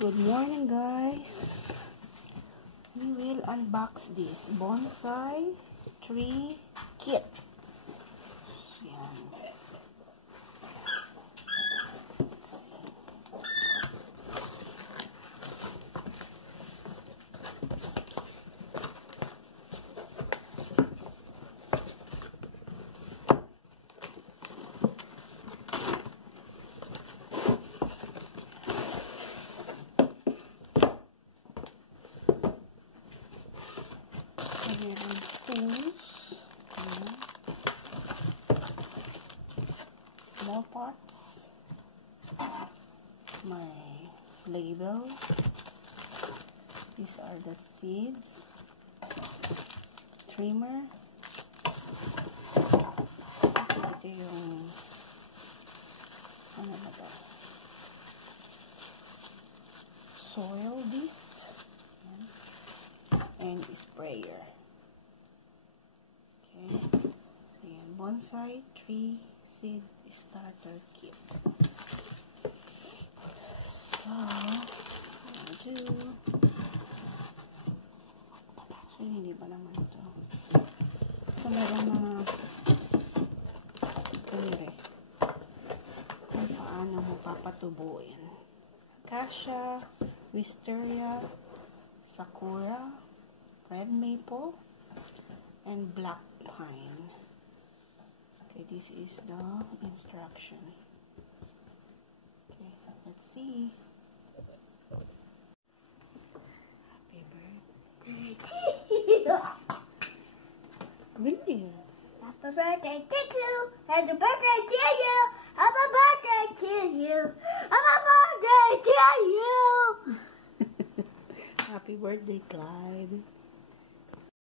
Good morning, guys. We will unbox this bonsai tree kit. Yan. Meron tools, small pots, my label, these are the seeds, trimmer, ito yung ano ba ito? Soil disc, and sprayer. Okay, so yan, bonsai tree seed starter kit. So, hindi ba naman ito? So, meron mga kung paano mo papatubuin. Acacia, wisteria, sakura, red maple, and black pine. Okay, this is the instruction. Okay, let's see. Happy birthday. Really? Happy birthday to you. Happy birthday to you. Happy birthday to you. Happy birthday to you. Happy birthday, Clyde.